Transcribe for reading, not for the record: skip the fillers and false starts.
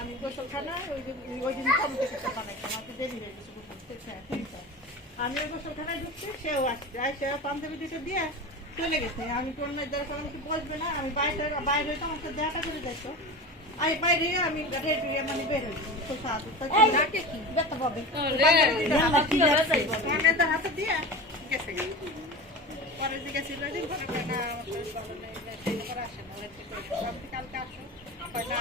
আমি গোসলখানা ওই দিন কমিটিতে বানাইতাম, আমাকে দেরি হয়ে গেছে। আমি ওই গোসলখানায় ঢুকছি, সেও আসছে, সে পাঞ্জাবি দুটো দিয়ে চলে গেছে। আমি কন্যার দ্বারা আমাকে বসবে না, আমি বাইরে হয়তো আমার সাথে দেখা করে যাইতো। আমি বাইরে আমি মানে বের হয়েছি ব্যথা পাবে হাতে দিয়ে গেছে। পরে জিজ্ঞাসা আসে না, কালকে আসো না পাবে না